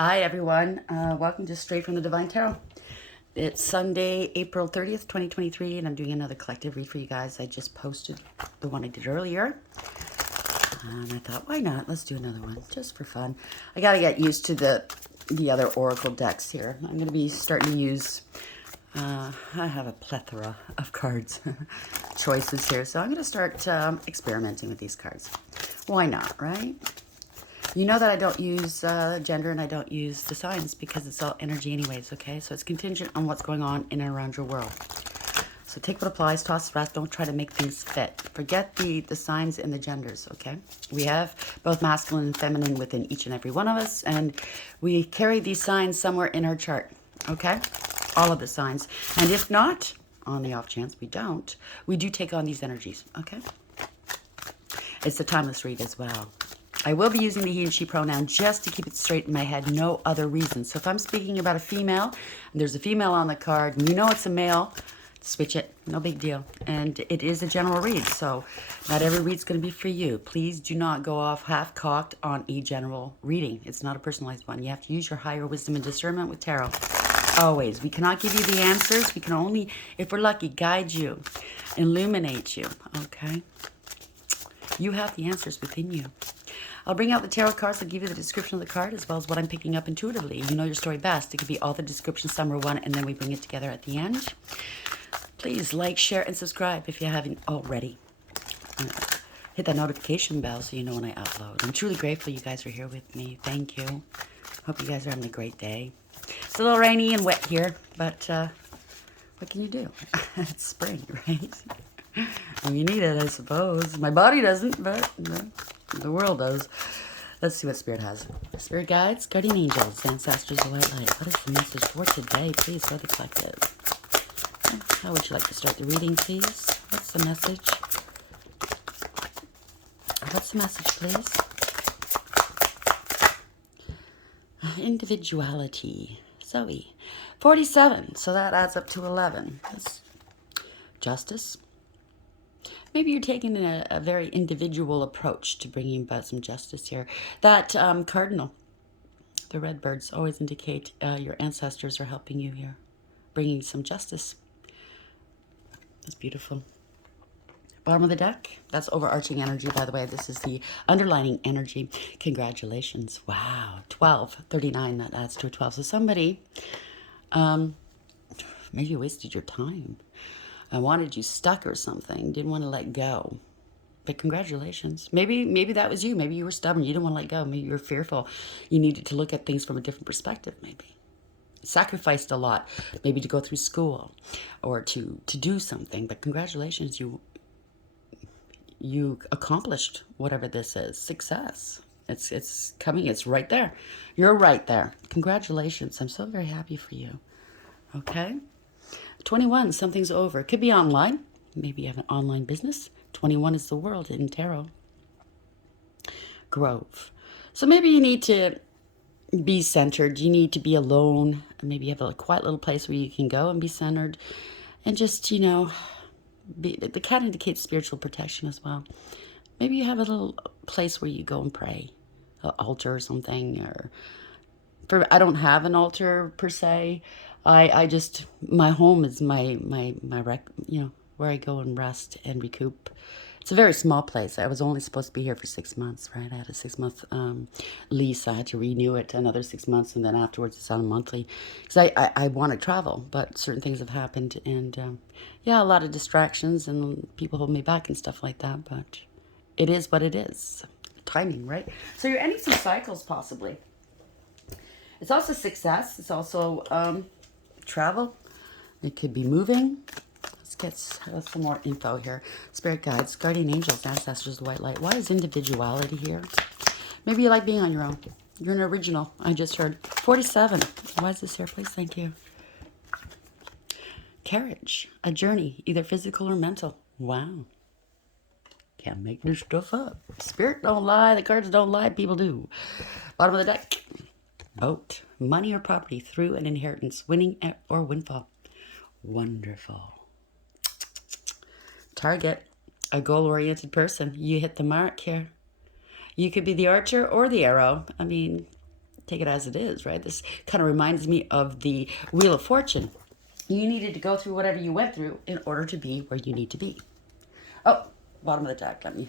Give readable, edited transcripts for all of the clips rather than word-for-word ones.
Hi, everyone. Welcome to Straight from the Divine Tarot. It's Sunday, April 30th, 2023, and I'm doing another collective read for you guys. I just posted the one I did earlier, and I thought, why not? Let's do another one, just for fun. I got to get used to the other oracle decks here. I'm going to be starting to use, I have a plethora of cards choices here, so I'm going to start experimenting with these cards. Why not, right? You know that I don't use gender and I don't use the signs because it's all energy anyways, okay? So it's contingent on what's going on in and around your world. So take what applies, toss the rest, don't try to make things fit. Forget the signs and the genders, okay? We have both masculine and feminine within each and every one of us, and we carry these signs somewhere in our chart, okay? All of the signs. And if not, on the off chance we don't, we do take on these energies, okay? It's a timeless read as well. I will be using the he and she pronoun just to keep it straight in my head, no other reason. So if I'm speaking about a female, and there's a female on the card, and you know it's a male, switch it, no big deal. And it is a general read, so not every read's going to be for you. Please do not go off half-cocked on a general reading. It's not a personalized one. You have to use your higher wisdom and discernment with tarot. Always. We cannot give you the answers. We can only, if we're lucky, guide you, illuminate you, okay? You have the answers within you. I'll bring out the tarot cards. I'll give you the description of the card as well as what I'm picking up intuitively. You know your story best. It could be all the descriptions, some are one, and then we bring it together at the end. Please like, share, and subscribe if you haven't already. Hit that notification bell so you know when I upload. I'm truly grateful you guys are here with me. Thank you. Hope you guys are having a great day. It's a little rainy and wet here, but what can you do? It's spring, right? And you need it, I suppose. My body doesn't, but the world does. Let's see what Spirit has. Spirit guides, guardian angels, ancestors, the white light. What is the message for today? Please, for the collective. How would you like to start the reading, please? What's the message? What's the message, please? Individuality. Zoe. 47. So that adds up to 11. That's justice. Maybe you're taking a very individual approach to bringing about some justice here. That cardinal, the red birds, always indicate your ancestors are helping you here, bringing some justice. That's beautiful. Bottom of the deck, that's overarching energy, by the way. This is the underlining energy. Congratulations. Wow. 12, 39, that adds to a 12. So somebody, maybe you wasted your time. I wanted you stuck or something, didn't want to let go. But congratulations. Maybe that was you. Maybe you were stubborn. You didn't want to let go. Maybe you were fearful. You needed to look at things from a different perspective, maybe. Sacrificed a lot, maybe to go through school or to do something. But congratulations, you accomplished whatever this is. Success. It's coming. It's right there. You're right there. Congratulations. I'm so very happy for you. Okay? 21, something's over. Could be online. Maybe you have an online business. 21 is the world in tarot. Grove. So maybe you need to be centered. You need to be alone. Maybe you have a quiet little place where you can go and be centered. And just, you know, the cat indicates spiritual protection as well. Maybe you have a little place where you go and pray. An altar or something. I don't have an altar per se. I just, my home is my where I go and rest and recoup. It's a very small place. I was only supposed to be here for 6 months, right? I had a 6-month lease. I had to renew it another 6 months, and then afterwards it's on a monthly. Because I want to travel, but certain things have happened, and yeah, a lot of distractions and people hold me back and stuff like that, but it is what it is. Timing, right? So you're ending some cycles, possibly. It's also success. It's also travel. It could be moving. Let's get some more info here. Spirit guides, guardian angels, ancestors, the white light. Why is individuality here? Maybe you like being on your own. You're an original. I just heard 47. Why is this here, please? Thank you. Carriage, a journey, either physical or mental. Wow. Can't make this stuff up. Spirit don't lie. The cards don't lie. People do. Bottom of the deck. Boat, money or property through an inheritance, winning or windfall. Wonderful. Target, a goal-oriented person. You hit the mark here. You could be the archer or the arrow. I mean, take it as it is, right? This kind of reminds me of the Wheel of Fortune. You needed to go through whatever you went through in order to be where you need to be. Oh, bottom of the deck. Let me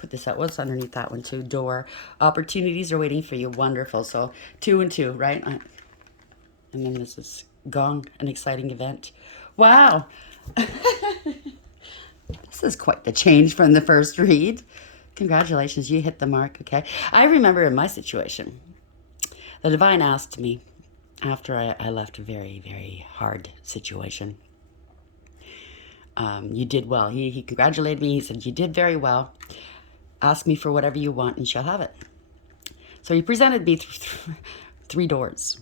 put this out. What's underneath that one too? Door. Opportunities are waiting for you. Wonderful. So 2 and 2, right? And then this is Gong, an exciting event. Wow. This is quite the change from the first read. Congratulations, you hit the mark, okay? I remember in my situation, the divine asked me after I left a very, very hard situation. You did well. He congratulated me. He said, you did very well. Ask me for whatever you want and shall have it. So he presented me three doors.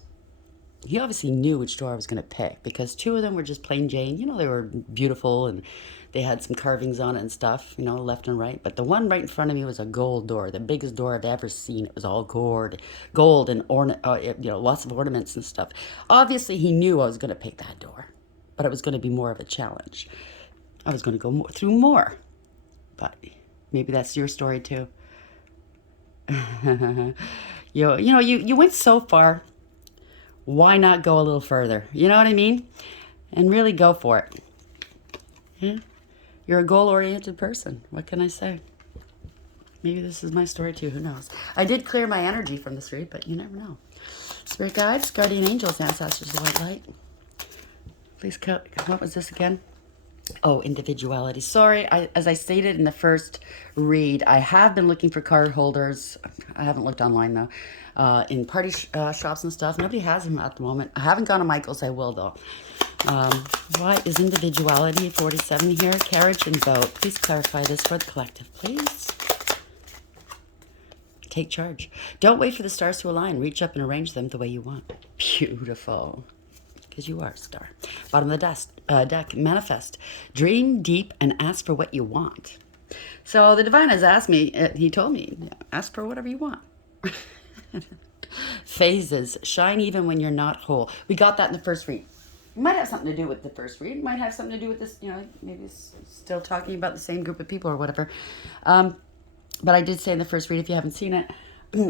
He obviously knew which door I was going to pick because 2 of them were just plain Jane. You know, they were beautiful and they had some carvings on it and stuff, you know, left and right. But the one right in front of me was a gold door, the biggest door I've ever seen. It was all gold and lots of ornaments and stuff. Obviously, he knew I was going to pick that door, but it was going to be more of a challenge. I was going to go through more, but maybe that's your story too. You went so far. Why not go a little further? You know what I mean? And really go for it. Yeah? You're a goal-oriented person. What can I say? Maybe this is my story too. Who knows? I did clear my energy from this read, but you never know. Spirit guides, guardian angels, ancestors, the white light. Please, what was this again? Oh, individuality. Sorry, as I stated in the first read, I have been looking for card holders. I haven't looked online, though, in party shops and stuff. Nobody has them at the moment. I haven't gone to Michael's. I will, though. Why is individuality 47 here? Carriage and boat. Please clarify this for the collective, please. Take charge. Don't wait for the stars to align. Reach up and arrange them the way you want. Beautiful. Because you are a star. Bottom of the deck, manifest. Dream deep and ask for what you want. So the divine has asked me, he told me, ask for whatever you want. Phases. Shine even when you're not whole. We got that in the first read. It might have something to do with the first read. It might have something to do with this, maybe it's still talking about the same group of people or whatever. But I did say in the first read, if you haven't seen it,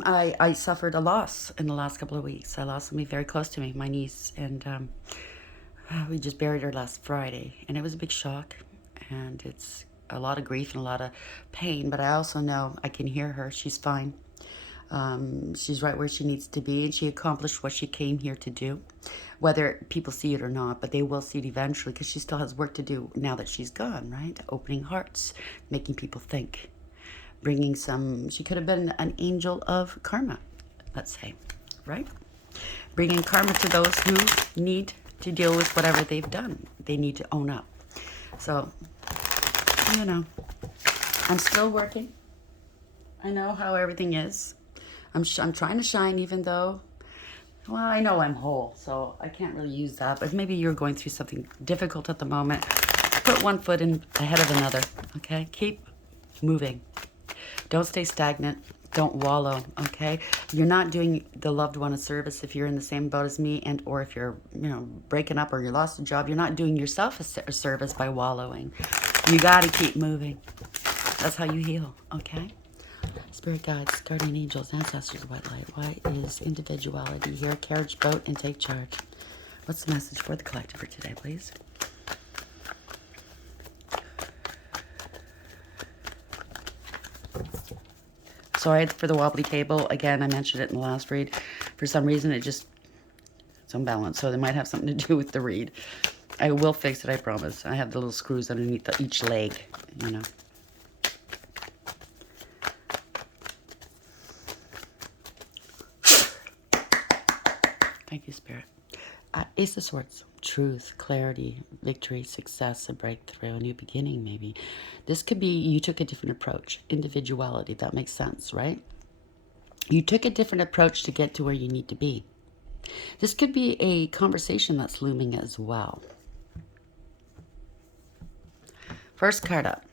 I suffered a loss in the last couple of weeks. I lost somebody very close to me, my niece, and we just buried her last Friday, and it was a big shock, and it's a lot of grief and a lot of pain, but I also know I can hear her. She's fine. She's right where she needs to be, and she accomplished what she came here to do, whether people see it or not, but they will see it eventually because she still has work to do now that she's gone, right? Opening hearts, making people think. Bringing she could have been an angel of karma, let's say, right? Bringing karma to those who need to deal with whatever they've done. They need to own up. So, I'm still working. I know how everything is. I'm trying to shine even though, well, I know I'm whole, so I can't really use that. But maybe you're going through something difficult at the moment. Put one foot in ahead of another, okay? Keep moving. Don't stay stagnant. Don't wallow, okay? You're not doing the loved one a service if you're in the same boat as me, or if you're, breaking up or you lost a job. You're not doing yourself a service by wallowing. You got to keep moving. That's how you heal, okay? Spirit guides, guardian angels, ancestors, white light. Why is individuality here? Carriage, boat, and take charge. What's the message for the collective for today, please? Sorry for the wobbly table. Again, I mentioned it in the last read. For some reason, it's unbalanced. So they might have something to do with the read. I will fix it, I promise. I have the little screws underneath each leg, Thank you, Spirit. Ace of Swords. Truth, clarity, victory, success, a breakthrough, a new beginning, maybe. This could be you took a different approach. Individuality, that makes sense, right? You took a different approach to get to where you need to be. This could be a conversation that's looming as well. First card up.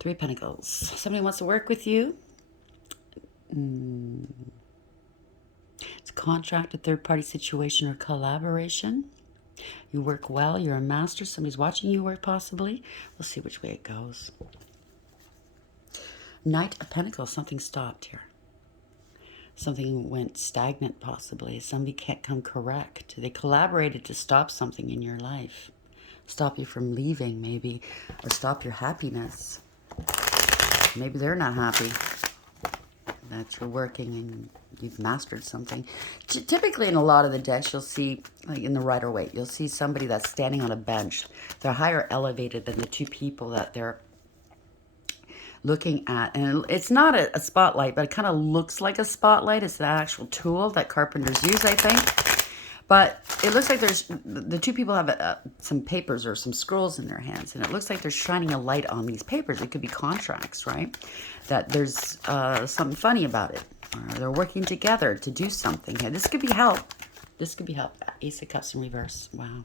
3 of Pentacles. Somebody wants to work with you. It's a contract, a third-party situation, or collaboration. You work well. You're a master. Somebody's watching you work, possibly. We'll see which way it goes. Knight of Pentacles. Something stopped here. Something went stagnant, possibly. Somebody can't come correct. They collaborated to stop something in your life. Stop you from leaving, maybe. Or stop your happiness. Maybe they're not happy that you're working and you've mastered something. Typically in a lot of the decks, you'll see, like in the Rider-Waite, you'll see somebody that's standing on a bench. They're higher elevated than the two people that they're looking at. And it's not a spotlight, but it kind of looks like a spotlight. It's the actual tool that carpenters use, I think. But it looks like there's, the two people have some papers or some scrolls in their hands. And it looks like they're shining a light on these papers. It could be contracts, right? That there's something funny about it. Or they're working together to do something. Yeah, this could be help. This could be help. Ace of Cups in reverse. Wow.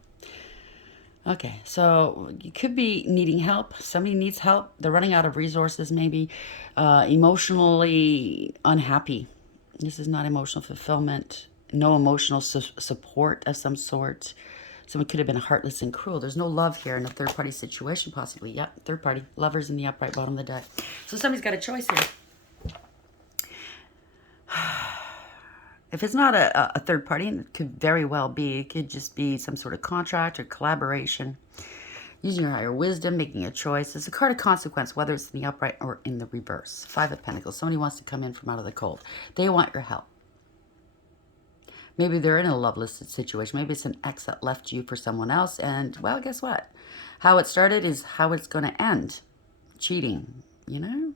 Okay, so you could be needing help. Somebody needs help. They're running out of resources, maybe. Emotionally unhappy. This is not emotional fulfillment. No emotional support of some sort. Someone could have been heartless and cruel. There's no love here in a third-party situation, possibly. Yep, third party. Lovers in the upright bottom of the deck. So somebody's got a choice here. If it's not a third party, and it could very well be, it could just be some sort of contract or collaboration. Using your higher wisdom, making a choice. It's a card of consequence, whether it's in the upright or in the reverse. Five of Pentacles. Somebody wants to come in from out of the cold. They want your help. Maybe they're in a loveless situation. Maybe it's an ex that left you for someone else. And, well, guess what? How it started is how it's going to end. Cheating, you know?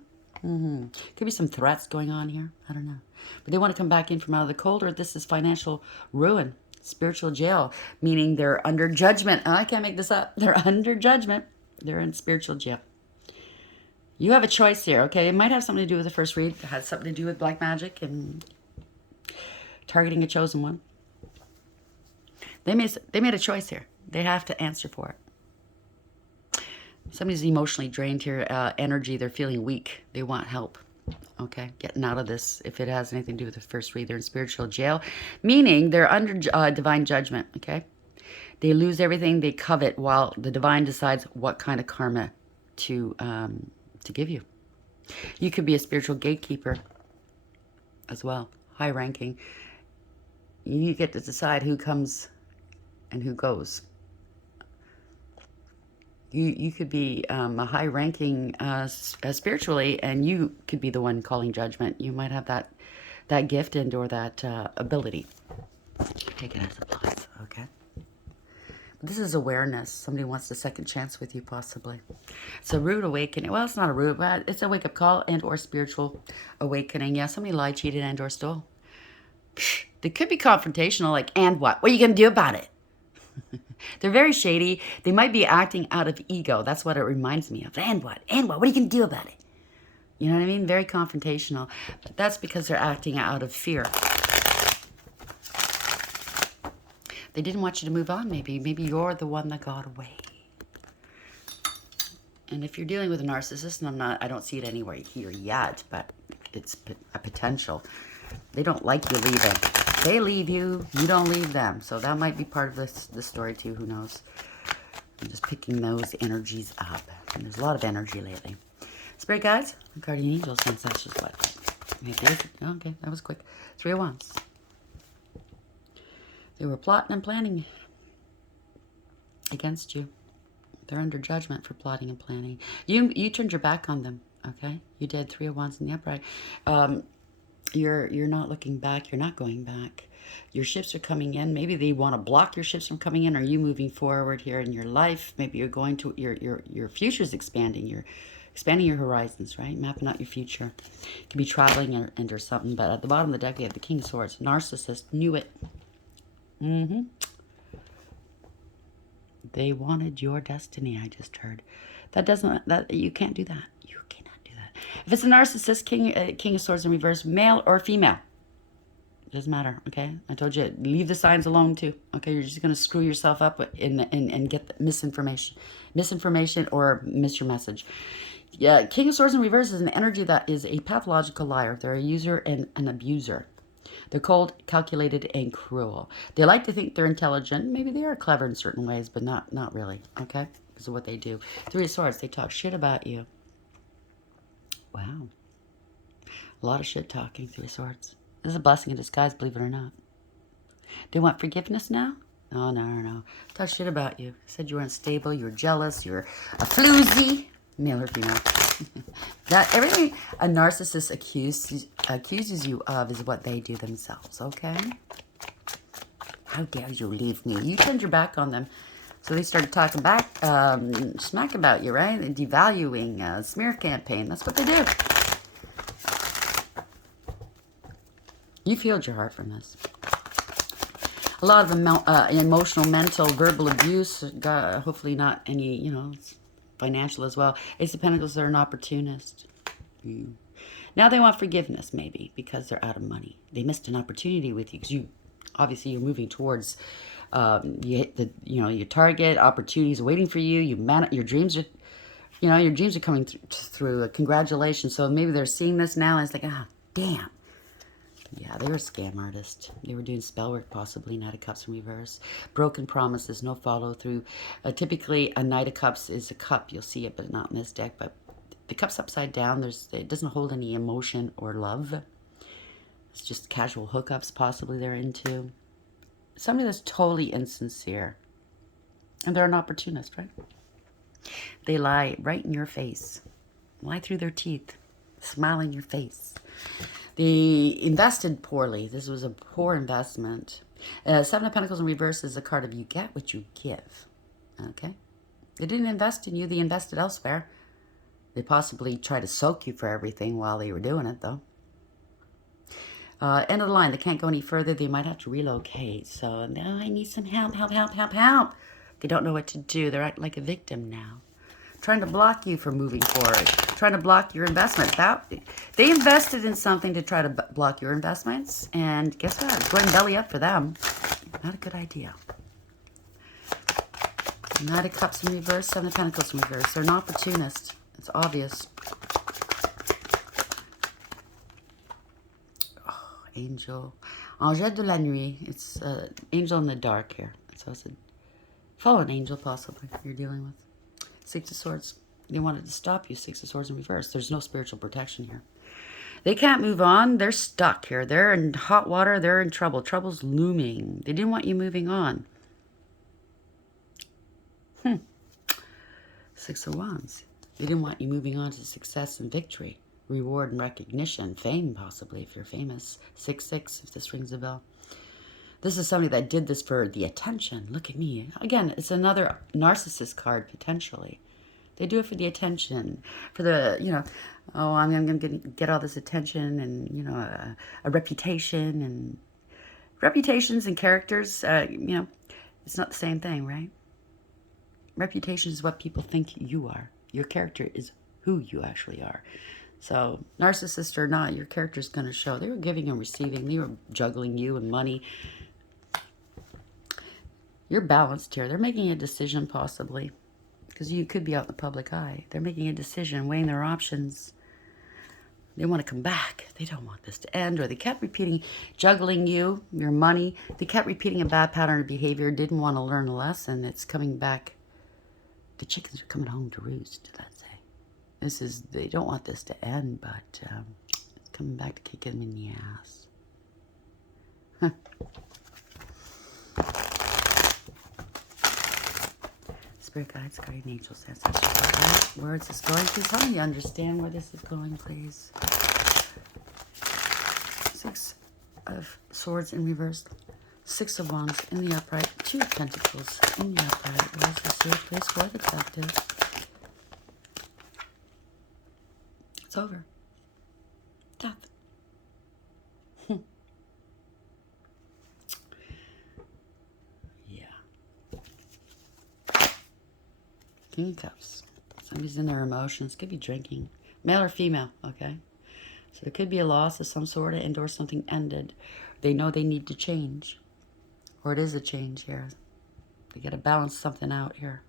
Could be some threats going on here. I don't know. But they want to come back in from out of the cold, or this is financial ruin, spiritual jail, meaning they're under judgment. Oh, I can't make this up. They're under judgment. They're in spiritual jail. You have a choice here, okay? It might have something to do with the first read. It has something to do with black magic and targeting a chosen one. They made a choice here. They have to answer for it. Somebody's emotionally drained here. Energy, they're feeling weak. They want help. Okay, getting out of this. If it has anything to do with the first read, they're in spiritual jail, meaning they're under divine judgment. Okay, they lose everything they covet while the divine decides what kind of karma to give you. You could be a spiritual gatekeeper as well, high ranking. You get to decide who comes and who goes. You could be a high-ranking spiritually, and you could be the one calling judgment. You might have that gift and or that ability. Take it as a plus, okay? This is awareness. Somebody wants a second chance with you, possibly. It's a rude awakening. Well, it's not a rude, but it's a wake-up call and or spiritual awakening. Yeah, somebody lied, cheated, and or stole. They could be confrontational, like, and what? What are you going to do about it? They're very shady. They might be acting out of ego. That's what it reminds me of. And what? And what? What are you going to do about it? You know what I mean? Very confrontational. But that's because they're acting out of fear. They didn't want you to move on, maybe. Maybe you're the one that got away. And if you're dealing with a narcissist, and I don't see it anywhere here yet, but it's a potential. They don't like you leaving. They leave you, you don't leave them. So that might be part of this story too, who knows. I'm just picking those energies up. And there's a lot of energy lately. Spirit guides, guardian angels, since that's just what. Okay, that was quick. 3 of Wands. They were plotting and planning against you. They're under judgment for plotting and planning. You turned your back on them, okay? You did. 3 of Wands in the upright. You're not looking back. You're not going back. Your ships are coming in. Maybe they want to block your ships from coming in. Are you moving forward here in your life? Maybe you're going to your future's expanding. You're expanding your horizons, right? Mapping out your future. You could be traveling or something. But at the bottom of the deck, we have the King of Swords. Narcissist knew it. They wanted your destiny. I just heard. You can't do that. You cannot do that. If it's a narcissist, King of Swords in reverse, male or female, doesn't matter. Okay, I told you, leave the signs alone too. Okay, you're just gonna screw yourself up and get the misinformation or miss your message. Yeah, King of Swords in reverse is an energy that is a pathological liar. They're a user and an abuser. They're cold, calculated, and cruel. They like to think they're intelligent. Maybe they are clever in certain ways, but not really, okay? Because of what they do. 3 of Swords, they talk shit about you. Wow. A lot of shit talking, 3 of Swords. This is a blessing in disguise, believe it or not. They want forgiveness now? Oh, no. Talk shit about you. Said you were unstable, you were jealous, you're a floozy. Male or female. That everything a narcissist accuses you of is what they do themselves, okay? How dare you leave me? You turned your back on them. So they started talking back, smack about you, right? Devaluing, smear campaign. That's what they do. You healed your heart from this. A lot of emotional, mental, verbal abuse. Hopefully not any, financial as well. Ace of Pentacles are an opportunist. Now they want forgiveness, maybe, because they're out of money. They missed an opportunity with you because obviously you're moving towards, you hit your target. Opportunities waiting for you. Your dreams are, your dreams are coming through. Congratulations. So maybe they're seeing this now and it's like, ah, damn. Yeah, they were a scam artist. They were doing spell work, possibly. Knight of Cups in reverse. Broken promises, no follow through. Typically, a Knight of Cups is a cup. You'll see it, but not in this deck. But the cup's upside down. It doesn't hold any emotion or love. It's just casual hookups, possibly they're into. Somebody that's totally insincere. And they're an opportunist, right? They lie right in your face. Lie through their teeth. Smile in your face. They invested poorly. This was a poor investment. Seven of Pentacles in reverse is a card of you get what you give. Okay? They didn't invest in you. They invested elsewhere. They possibly tried to soak you for everything while they were doing it, though. End of the line. They can't go any further. They might have to relocate. So, now I need some help. They don't know what to do. They're acting like a victim now. Trying to block you from moving forward. Trying to block your investment. They invested in something to try to block your investments. And guess what? It's going belly up for them. Not a good idea. Knight of Cups in reverse. Seven of Pentacles in reverse. They're an opportunist. It's obvious. Oh, angel. Angel de la nuit. It's angel in the dark here. So it's a fallen angel, possibly, you're dealing with. Six of Swords. They wanted to stop you. Six of Swords in reverse. There's no spiritual protection here. They can't move on. They're stuck here. They're in hot water. They're in trouble. Trouble's looming. They didn't want you moving on. Six of Wands. They didn't want you moving on to success and victory. Reward and recognition. Fame, possibly, if you're famous. 6-6, if this rings a bell. This is somebody that did this for the attention. Look at me. Again, it's another narcissist card, potentially. They do it for the attention. For the, oh, I'm going to get all this attention and, a reputation. And reputations and characters, it's not the same thing, right? Reputation is what people think you are. Your character is who you actually are. So, narcissist or not, your character is going to show. They were giving and receiving. They were juggling you and money. You're balanced here. They're making a decision, possibly, because you could be out in the public eye. They're making a decision, weighing their options. They want to come back. They don't want this to end. Or they kept repeating, juggling you, your money. They kept repeating a bad pattern of behavior, didn't want to learn a lesson. It's coming back. The chickens are coming home to roost, let's say. They don't want this to end, but it's coming back to kick them in the ass. Spirit guides, guardian angels, ancestors, where is this going? Please help me understand where this is going, please. Six of Swords in reverse. Six of Wands in the upright. Two of Pentacles in the upright. Where is this here, please? For the collective. It's over. Death. King of Cups. Somebody's in their emotions. Could be drinking. Male or female, okay? So there could be a loss of some sort and or something ended. They know they need to change. Or it is a change here. They got to balance something out here.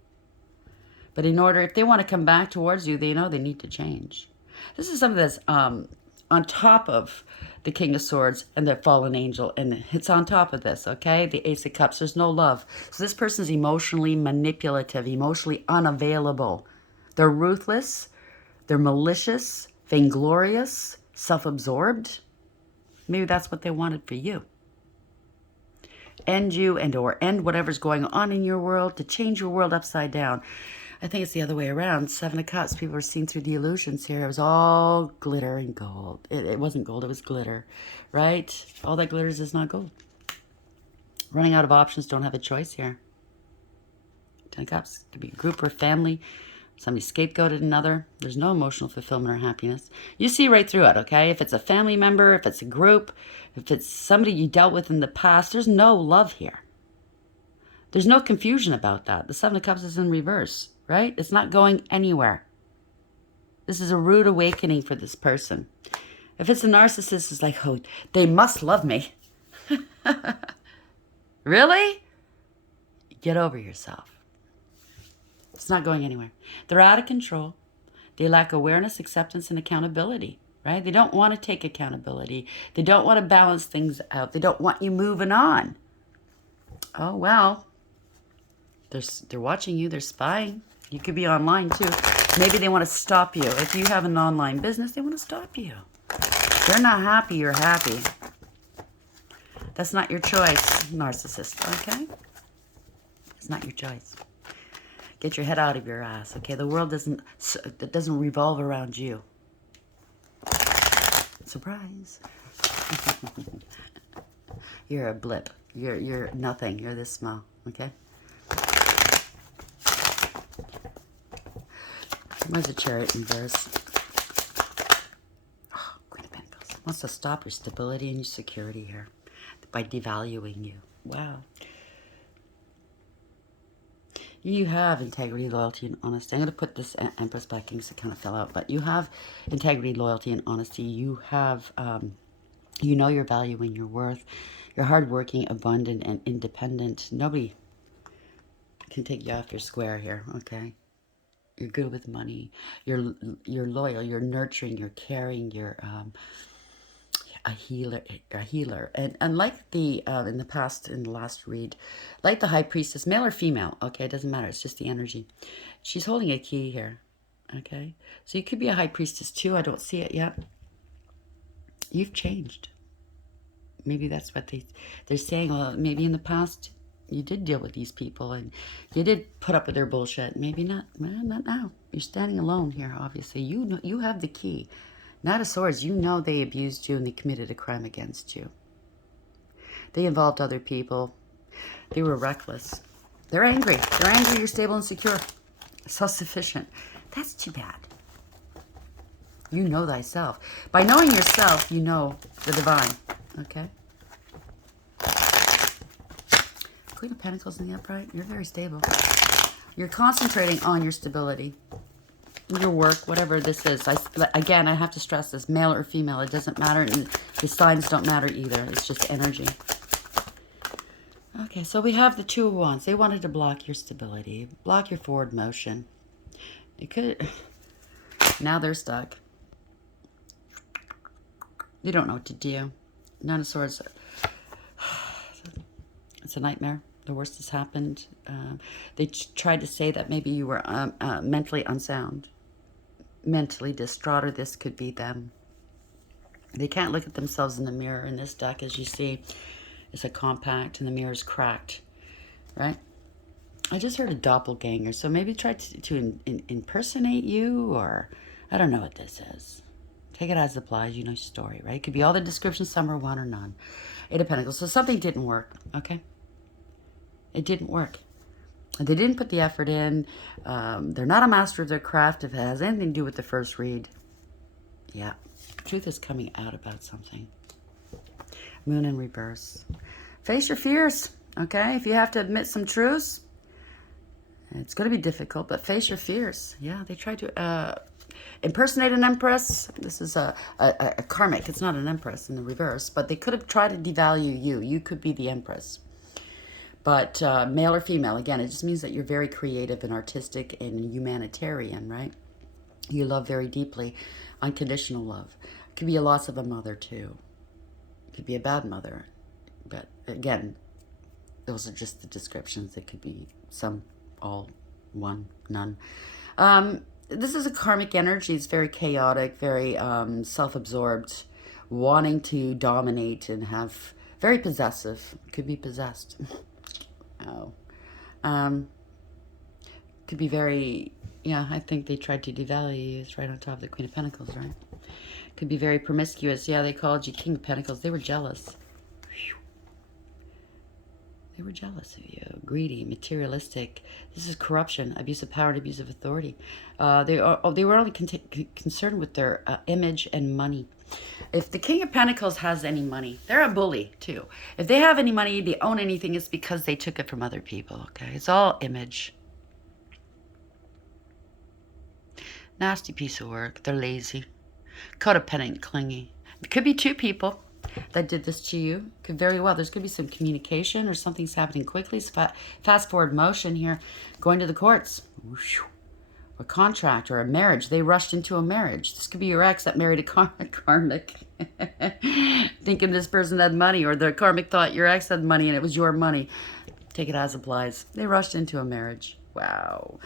But in order, if they want to come back towards you, they know they need to change. This is something that's on top of the King of Swords and the Fallen Angel. And it's on top of this, okay? The Ace of Cups. There's no love. So this person's emotionally manipulative, emotionally unavailable. They're ruthless. They're malicious, vainglorious, self-absorbed. Maybe that's what they wanted for you. End you and or end whatever's going on in your world, to change your world upside down. I think it's the other way around. Seven of Cups, people are seeing through the illusions here. It was all glitter and gold. It wasn't gold, it was glitter, right? All that glitters is not gold. Running out of options, don't have a choice here. Ten of Cups, could be a group or family. Somebody scapegoated another. There's no emotional fulfillment or happiness. You see right through it, okay? If it's a family member, if it's a group, if it's somebody you dealt with in the past, there's no love here. There's no confusion about that. The Seven of Cups is in reverse, right? It's not going anywhere. This is a rude awakening for this person. If it's a narcissist, it's like, oh, they must love me. Really? Get over yourself. It's not going anywhere. They're out of control. They lack awareness, acceptance, and accountability, right? They don't want to take accountability. They don't want to balance things out. They don't want you moving on. Oh, well. They're watching you. They're spying. You could be online, too. Maybe they want to stop you. If you have an online business, they want to stop you. They're not happy. You're happy. That's not your choice, narcissist, okay? It's not your choice. Get your head out of your ass, okay? The world doesn't revolve around you. Surprise. You're a blip. You're nothing. You're this small, okay? Where's the Chariot in reverse? Oh, Queen of Pentacles. Wants to stop your stability and your security here by devaluing you. Wow. You have integrity, loyalty, and honesty. I'm going to put this Empress back in because it kind of fell out. But you have integrity, loyalty, and honesty. You have, you know your value and your worth. You're hardworking, abundant, and independent. Nobody can take you off your square here, okay? You're good with money. You're loyal. You're nurturing. You're caring. You're a healer. And unlike the in the past, in the last read, like the High Priestess, male or female, okay, it doesn't matter, it's just the energy. She's holding a key here, okay? So you could be a High Priestess too. I don't see it yet. You've changed. Maybe that's what they're saying. Well, maybe in the past you did deal with these people and you did put up with their bullshit. Maybe not. Well, not now. You're standing alone here, obviously. You know, you have the key. Knight of Swords, you know they abused you and they committed a crime against you. They involved other people. They were reckless. They're angry. They're angry you're stable and secure. Self-sufficient. That's too bad. You know thyself. By knowing yourself, you know the divine. Okay? Queen of Pentacles in the upright. You're very stable. You're concentrating on your stability. Your work, whatever this is. Again, I have to stress this, male or female, it doesn't matter, and the signs don't matter either. It's just energy. Okay, so we have the Two of Wands. They wanted to block your stability, block your forward motion. It could. Now they're stuck. You don't know what to do. Nine of Swords. It's a nightmare. The worst has happened. They tried to say that maybe you were mentally unsound, mentally distraught, or this could be them. They can't look at themselves in the mirror in this deck. As you see, it's a compact and the mirror is cracked, right? I just heard a doppelganger, so maybe try to impersonate you, or I don't know what this is. Take it as it applies. You know your story, right? It could be all the descriptions, some are one or none. Eight of Pentacles. So something didn't work, okay? It didn't work. They didn't put the effort in. They're not a master of their craft. If it has anything to do with the first read, yeah. Truth is coming out about something. Moon in reverse. Face your fears, okay? If you have to admit some truths, it's going to be difficult, but face your fears. Yeah, they tried to impersonate an empress. This is a karmic. It's not an empress in the reverse, but they could have tried to devalue you. You could be the empress. But male or female, again, it just means that you're very creative and artistic and humanitarian, right? You love very deeply. Unconditional love. It could be a loss of a mother, too. It could be a bad mother. But, again, those are just the descriptions. It could be some, all, one, none. This is a karmic energy. It's very chaotic, very self-absorbed, wanting to dominate and have, very possessive, could be possessed. Oh. Could be very, yeah, I think they tried to devalue you. It's right on top of the Queen of Pentacles, right? Could be very promiscuous. Yeah, they called you King of Pentacles. They were jealous. They were jealous of you. Greedy, materialistic. This is corruption, abuse of power, and abuse of authority. They were only concerned with their image and money. If the King of Pentacles has any money, they're a bully too. If they have any money, they own anything, it's because they took it from other people, okay? It's all image. Nasty piece of work. They're lazy. Codependent, clingy. It could be two people that did this to you. Could very well. There's going to be some communication or something's happening quickly. So fast forward motion here. Going to the courts. A contract or a marriage. They rushed into a marriage. This could be your ex that married a karmic. Thinking this person had money, or the karmic thought your ex had money and it was your money. Take it as applies. They rushed into a marriage. Wow.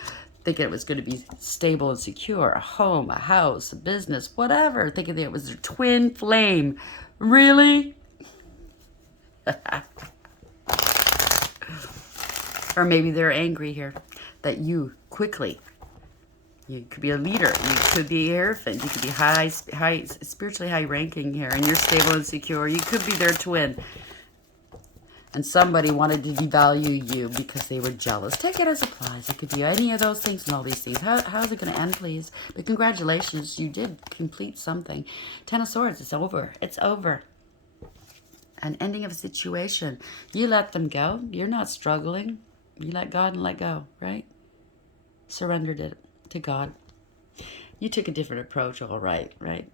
Thinking it was going to be stable and secure. A home, a house, a business, whatever. Thinking that it was their twin flame. Really? Or maybe they're angry here that you quickly, you could be a leader, you could be a hierophant, you could be spiritually high ranking here, and you're stable and secure. You could be their twin. And somebody wanted to devalue you because they were jealous. Take it as applies. It could be any of those things and all these things. How's it going to end, please? But congratulations, you did complete something. Ten of Swords, it's over. It's over. An ending of a situation. You let them go. You're not struggling. You let God and let go, right? Surrendered it to God. You took a different approach, all right, right?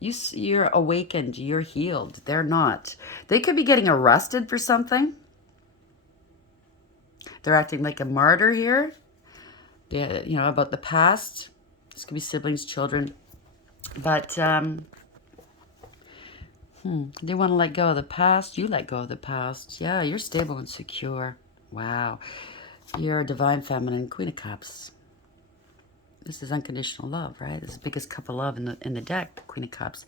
You're awakened. You're healed. They're not. They could be getting arrested for something. They're acting like a martyr here. They, you know, about the past. This could be siblings, children. But they want to let go of the past. You let go of the past. Yeah, you're stable and secure. Wow. You're a divine feminine, Queen of Cups. This is unconditional love, right? This is the biggest cup of love in the deck, Queen of Cups.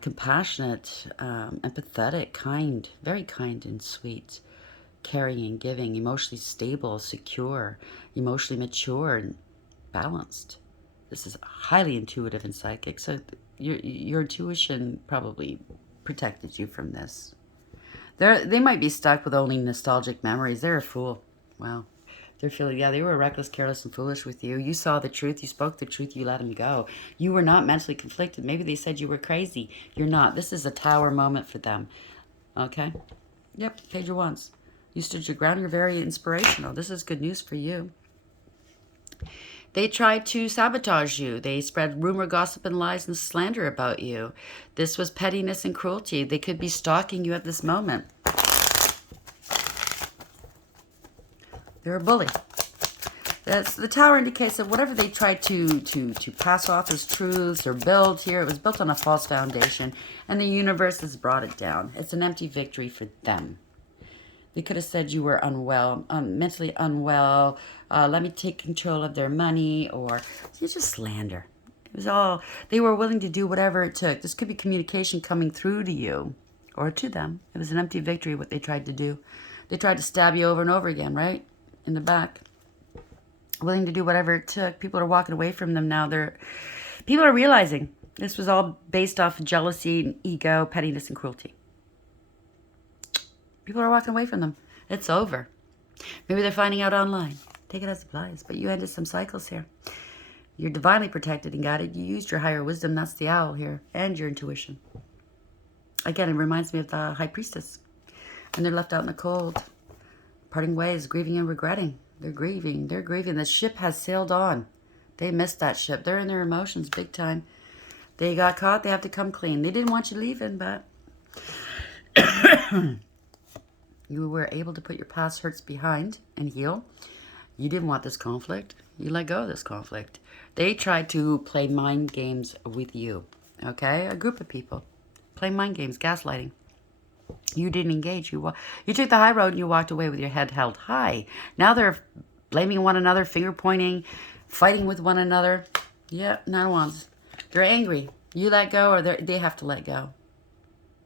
Compassionate, empathetic, kind, very kind and sweet. Caring and giving, emotionally stable, secure, emotionally mature, and balanced. This is highly intuitive and psychic. So your intuition probably protected you from this. They might be stuck with only nostalgic memories. They're a fool. Wow. They're feeling, yeah, they were reckless, careless, and foolish with you. You saw the truth. You spoke the truth. You let them go. You were not mentally conflicted. Maybe they said you were crazy. You're not. This is a tower moment for them. Okay? Yep, Page of Wands. You stood your ground. You're very inspirational. This is good news for you. They tried to sabotage you. They spread rumor, gossip, and lies and slander about you. This was pettiness and cruelty. They could be stalking you at this moment. They're a bully. The tower indicates that whatever they tried to pass off as truths or build here, it was built on a false foundation, and the universe has brought it down. It's an empty victory for them. They could have said you were unwell, mentally unwell, let me take control of their money, or it's just slander. It was all, they were willing to do whatever it took. This could be communication coming through to you or to them. It was an empty victory what they tried to do. They tried to stab you over and over again, right? In the back. Willing to do whatever it took. People are walking away from them now. People are realizing this was all based off of jealousy and ego, pettiness, and cruelty. People are walking away from them. It's over. Maybe they're finding out online. Take it as it applies. But you ended some cycles here. You're divinely protected and guided. You used your higher wisdom. That's the owl here. And your intuition. Again, it reminds me of the High Priestess. And they're left out in the cold. Parting ways, grieving and regretting. They're grieving. They're grieving. The ship has sailed on. They missed that ship. They're in their emotions big time. They got caught. They have to come clean. They didn't want you leaving, but you were able to put your past hurts behind and heal. You didn't want this conflict. You let go of this conflict. They tried to play mind games with you. Okay? A group of people. Play mind games, gaslighting. You didn't engage. You took the high road and you walked away with your head held high. Now they're blaming one another, finger pointing, fighting with one another. Yeah, Nine of Wands. They're angry. You let go, or they have to let go,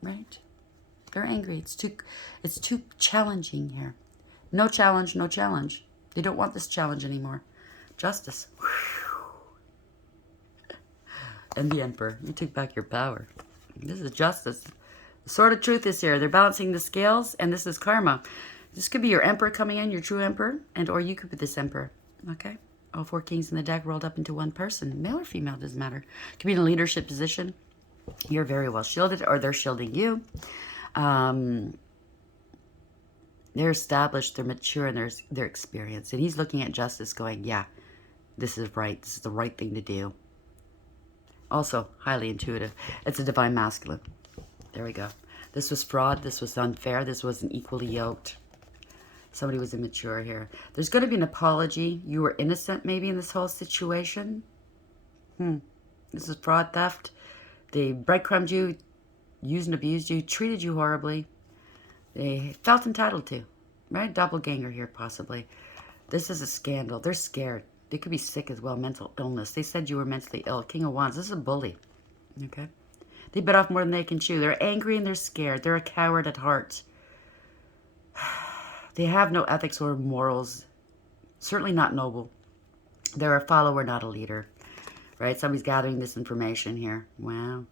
right? They're angry. It's too challenging here. No challenge, no challenge. They don't want this challenge anymore. Justice. And the Emperor. You took back your power. This is justice. The sword of truth is here. They're balancing the scales, and this is karma. This could be your Emperor coming in, your true Emperor, or you could be this Emperor. Okay? All 4 kings in the deck rolled up into one person. Male or female, doesn't matter. Could be in a leadership position. You're very well shielded, or they're shielding you. They're established, they're mature, and they're experienced. And he's looking at justice going, yeah, this is right. This is the right thing to do. Also, highly intuitive. It's a divine masculine. There we go. This was fraud. This was unfair. This wasn't equally yoked. Somebody was immature here. There's going to be an apology. You were innocent maybe in this whole situation. This is fraud, theft. They breadcrumbed you, used and abused you, treated you horribly. They felt entitled to. Right? Doppelganger here, possibly. This is a scandal. They're scared. They could be sick as well, mental illness. They said you were mentally ill. King of Wands. This is a bully. Okay? They bit off more than they can chew. They're angry and they're scared. They're a coward at heart. They have no ethics or morals. Certainly not noble. They're a follower, not a leader. Right? Somebody's gathering this information here. Wow.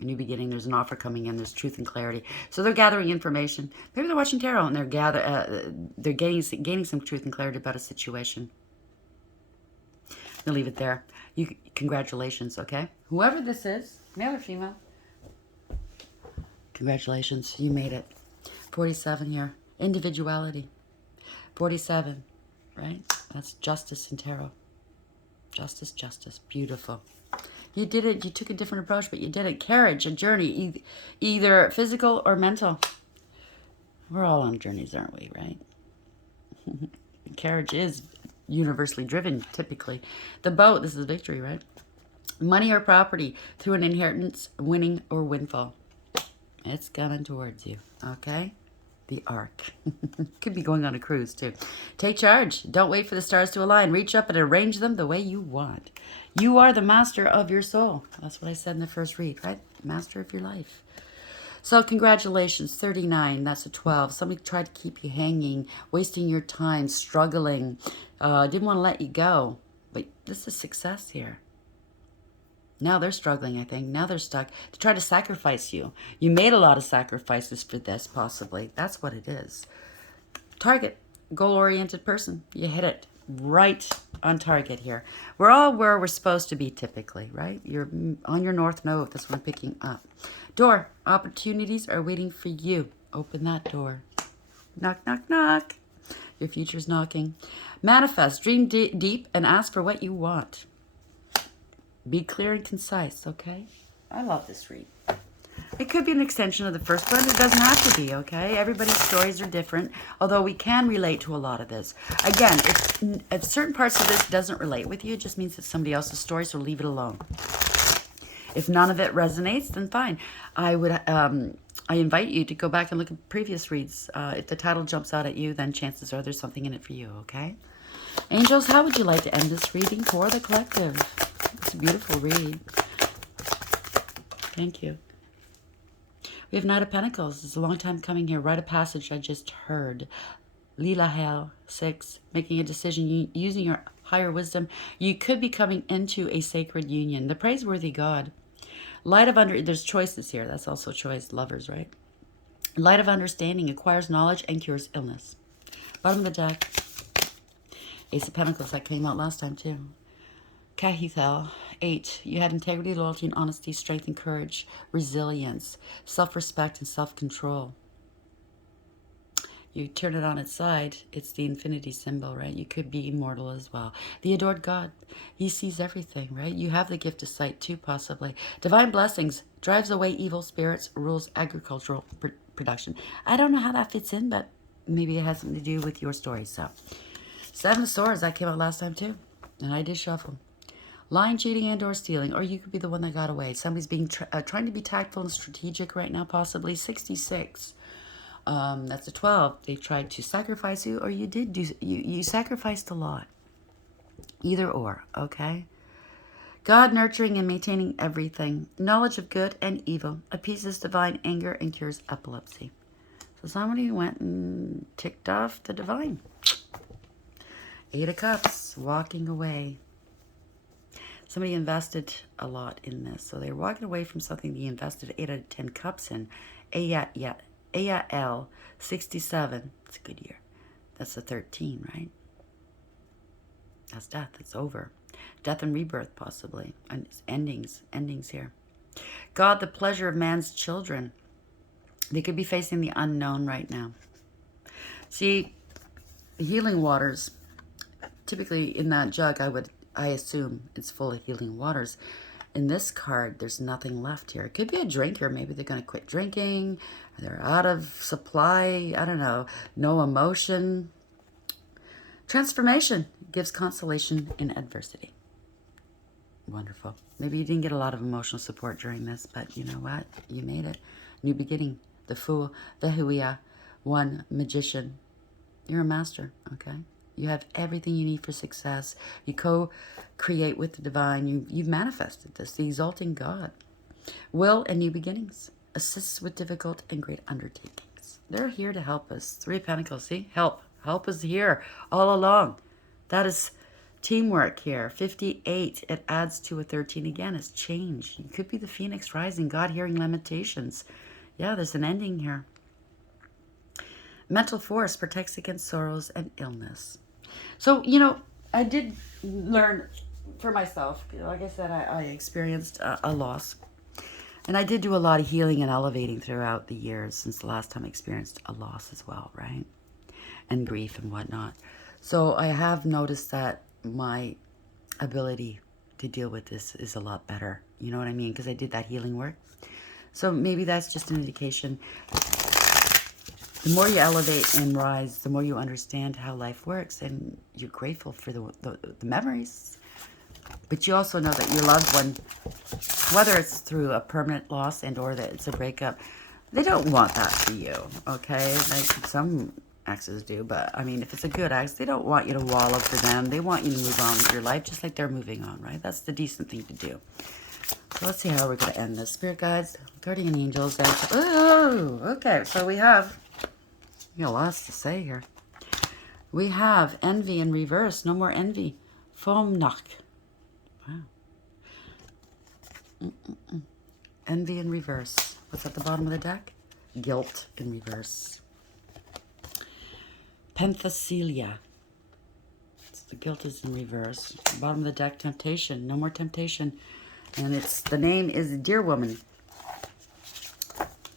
A new beginning. There's an offer coming in. There's truth and clarity. So they're gathering information. Maybe they're watching tarot and they're gaining some truth and clarity about a situation. I'll leave it there. Congratulations, okay? Whoever this is, male or female, congratulations, you made it. 47 here. Individuality. 47, right? That's justice in tarot. Justice, justice. Beautiful. You did it. You took a different approach, but you did it. Carriage, a journey, either physical or mental. We're all on journeys, aren't we, right? Carriage is universally driven, typically. The boat, this is victory, right? Money or property through an inheritance, winning or windfall. It's coming towards you, okay? The Ark. Could be going on a cruise, too. Take charge. Don't wait for the stars to align. Reach up and arrange them the way you want. You are the master of your soul. That's what I said in the first read, right? Master of your life. So congratulations, 39, that's a 12. Somebody tried to keep you hanging, wasting your time, struggling, didn't want to let you go. But this is success here. Now they're struggling, I think. Now they're stuck. They try to sacrifice you. You made a lot of sacrifices for this, possibly. That's what it is. Target, goal-oriented person. You hit it right on target here. We're all where we're supposed to be typically, right? You're on your north node. That's what I'm picking up. Door, opportunities are waiting for you. Open that door. Knock, knock, knock. Your future's knocking. Manifest, dream deep, and ask for what you want. Be clear and concise, okay? I love this read. It could be an extension of the first one. It doesn't have to be, okay? Everybody's stories are different, although we can relate to a lot of this. Again, if certain parts of this doesn't relate with you, it just means it's somebody else's story, so leave it alone. If none of it resonates, then fine. I invite you to go back and look at previous reads. If the title jumps out at you, then chances are there's something in it for you, okay? Angels, how would you like to end this reading for the collective? It's a beautiful read. Thank you. We have Knight of Pentacles. It's a long time coming here. Rite of passage I just heard. Lila Hale, 6. Making a decision using your higher wisdom. You could be coming into a sacred union. The praiseworthy God. Light of there's choices here. That's also choice. Lovers, right? Light of understanding acquires knowledge and cures illness. Bottom of the deck. Ace of Pentacles. That came out last time too. Kahithel, 8. You had integrity, loyalty, and honesty, strength and courage, resilience, self-respect, and self-control. You turn it on its side, it's the infinity symbol, right? You could be immortal as well. The adored God, he sees everything, right? You have the gift of sight too, possibly. Divine blessings, drives away evil spirits, rules agricultural production. I don't know how that fits in, but maybe it has something to do with your story. So, 7 of Swords, that came out last time too, and I did shuffle. Lying, cheating, and or stealing, or you could be the one that got away. Somebody's being trying to be tactful and strategic right now, possibly. 66. That's a 12. They tried to sacrifice you, or you did you sacrificed a lot. Either or, okay? God nurturing and maintaining everything. Knowledge of good and evil. Appeases divine anger and cures epilepsy. So somebody went and ticked off the divine. 8 of Cups. Walking away. Somebody invested a lot in this. So they're walking away from something they invested 8 out of 10 cups in. L 67. It's a good year. That's a 13, right? That's death. It's over. Death and rebirth, possibly. And it's endings here. God, the pleasure of man's children. They could be facing the unknown right now. See, the healing waters, typically in that jug, I assume it's full of healing waters. In this card, there's nothing left here. It could be a drinker. Maybe they're going to quit drinking. They're out of supply. I don't know. No emotion. Transformation gives consolation in adversity. Wonderful. Maybe you didn't get a lot of emotional support during this, but you know what? You made it. New beginning. The Fool. The Huia. One. Magician. You're a master, okay? You have everything you need for success. You co-create with the divine. You've manifested this. The exalting God. Will and new beginnings. Assists with difficult and great undertakings. They're here to help us. 3 of Pentacles. See? Help. Help is here all along. That is teamwork here. 58. It adds to a 13 again. It's change. You could be the Phoenix rising. God hearing lamentations. Yeah, there's an ending here. Mental force protects against sorrows and illness. So, you know, I did learn for myself. Like I said, I experienced a loss. And I did do a lot of healing and elevating throughout the years since the last time I experienced a loss as well, right? And grief and whatnot. So I have noticed that my ability to deal with this is a lot better. You know what I mean? Because I did that healing work. So maybe that's just an indication. The more you elevate and rise, the more you understand how life works, and you're grateful for the memories. But you also know that your loved one, whether it's through a permanent loss and or that it's a breakup, they don't want that for you, okay? Like some exes do, but I mean, if it's a good ex, they don't want you to wallow for them. They want you to move on with your life just like they're moving on, right? That's the decent thing to do. So let's see how we're going to end this. Spirit guides, guardian angels. Oh, okay. So we have... You got lots to say here. We have envy in reverse. No more envy. Fomnach. Wow. Envy in reverse. What's at the bottom of the deck? Guilt in reverse. Penthesilea. So the guilt is in reverse. Bottom of the deck, temptation. No more temptation. And it's the name is Dear Woman.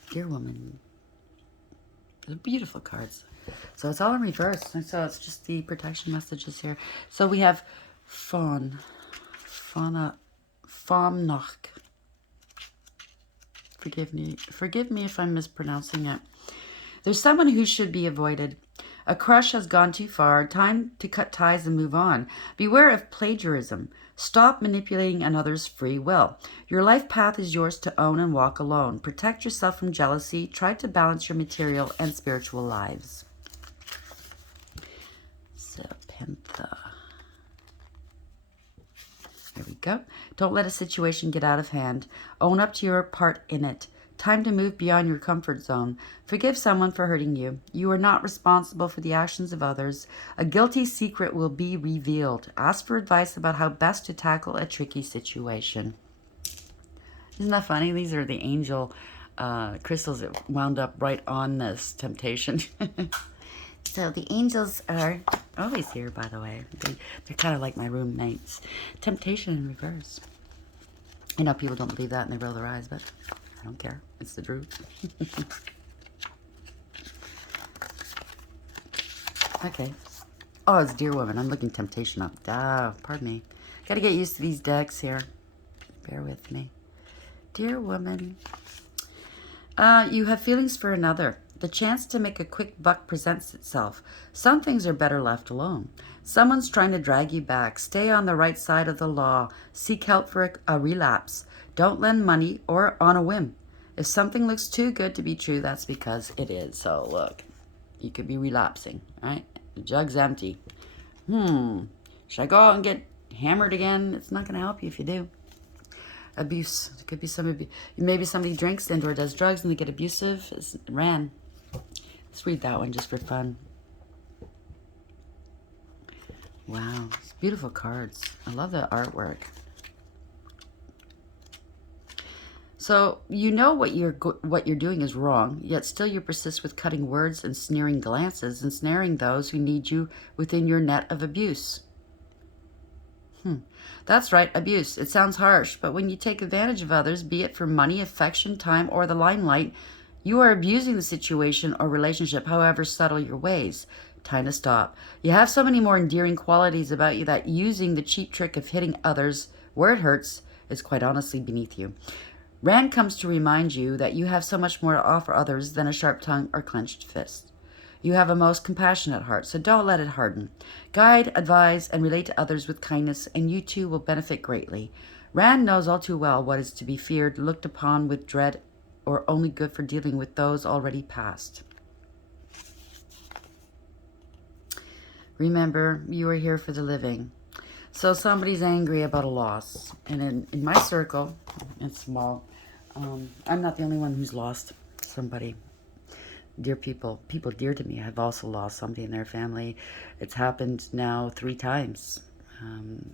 Dear Woman. They're beautiful cards. So it's all in reverse. And so it's just the protection messages here. So we have Fomnach. Forgive me if I'm mispronouncing it. There's someone who should be avoided. A crush has gone too far. Time to cut ties and move on. Beware of plagiarism. Stop manipulating another's free will. Your life path is yours to own and walk alone. Protect yourself from jealousy. Try to balance your material and spiritual lives. So, Pentha. There we go. Don't let a situation get out of hand. Own up to your part in it. Time to move beyond your comfort zone. Forgive someone for hurting you. You are not responsible for the actions of others. A guilty secret will be revealed. Ask for advice about how best to tackle a tricky situation. Isn't that funny? These are the angel crystals that wound up right on this temptation. So the angels are always here, by the way. They're kind of like my roommates. Temptation in reverse. I know people don't believe that and they roll their eyes, but I don't care. It's the truth. Okay. Oh, it's Dear Woman. I'm looking temptation up. Pardon me. Gotta get used to these decks here. Bear with me. Dear Woman. You have feelings for another. The chance to make a quick buck presents itself. Some things are better left alone. Someone's trying to drag you back. Stay on the right side of the law. Seek help for a relapse. Don't lend money or on a whim. If something looks too good to be true, that's because it is. So look, you could be relapsing, right? The jug's empty. Should I go out and get hammered again? It's not going to help you if you do. Abuse. It could be maybe somebody drinks and or does drugs and they get abusive. Ran. Let's read that one just for fun. Wow, it's beautiful cards. I love the artwork. So you know what you're doing is wrong, yet still you persist with cutting words and sneering glances, ensnaring those who need you within your net of abuse. That's right, abuse. It sounds harsh, but when you take advantage of others, be it for money, affection, time, or the limelight, you are abusing the situation or relationship, however subtle your ways. Time to stop. You have so many more endearing qualities about you that using the cheap trick of hitting others where it hurts is quite honestly beneath you. Rand comes to remind you that you have so much more to offer others than a sharp tongue or clenched fist. You have a most compassionate heart, so don't let it harden. Guide, advise, and relate to others with kindness, and you too will benefit greatly. Rand knows all too well what is to be feared, looked upon with dread, or only good for dealing with those already past. Remember, you are here for the living. So somebody's angry about a loss. And in my circle, it's small, I'm not the only one who's lost somebody. Dear people dear to me have also lost somebody in their family. It's happened now 3 times.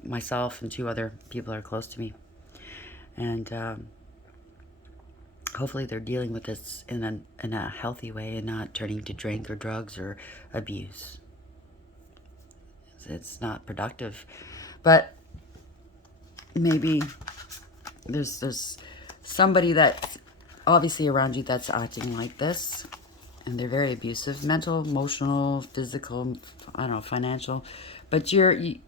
Myself and 2 other people are close to me. And hopefully they're dealing with this in a healthy way and not turning to drink or drugs or abuse. It's not productive. But maybe there's somebody that's obviously around you that's acting like this. And they're very abusive, mental, emotional, physical, I don't know, financial. But you're going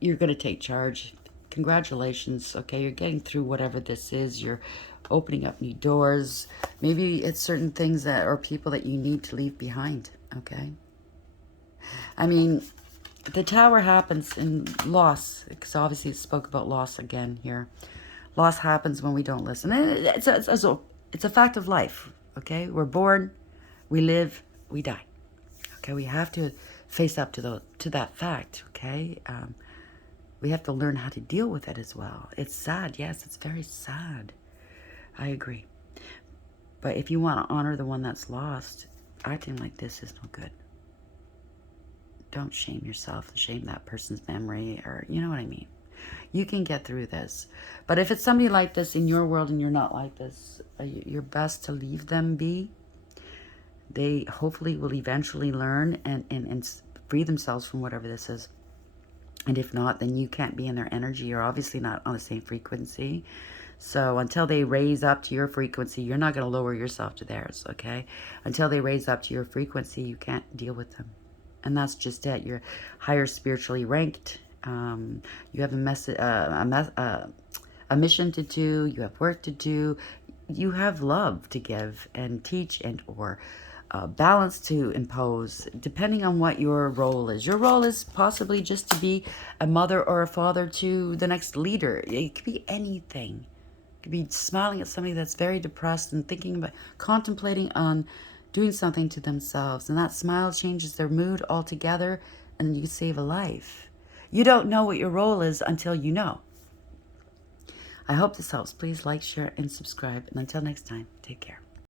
to take charge. Congratulations, okay? You're getting through whatever this is. You're opening up new doors. Maybe it's certain things that or people that you need to leave behind, okay? I mean, the Tower happens in loss, because obviously it spoke about loss again here. Loss happens when we don't listen. And it's a fact of life, okay? We're born. We live, we die. Okay, we have to face up to that fact. Okay, we have to learn how to deal with it as well. It's sad, yes, it's very sad. I agree. But if you want to honor the one that's lost, acting like this is no good. Don't shame yourself and shame that person's memory, or you know what I mean. You can get through this. But if it's somebody like this in your world and you're not like this, you're best to leave them be. They hopefully will eventually learn and free themselves from whatever this is. And if not, then you can't be in their energy. You're obviously not on the same frequency. So until they raise up to your frequency, you're not going to lower yourself to theirs, okay? Until they raise up to your frequency, you can't deal with them. And that's just it. You're higher spiritually ranked. You have a mission to do. You have work to do. You have love to give and teach and or balance to impose, depending on what your role is. Your role is possibly just to be a mother or a father to the next leader. It could be anything. It could be smiling at somebody that's very depressed and thinking about, contemplating on doing something to themselves. And that smile changes their mood altogether, and you save a life. You don't know what your role is until you know. I hope this helps. Please like, share, and subscribe. And until next time, take care.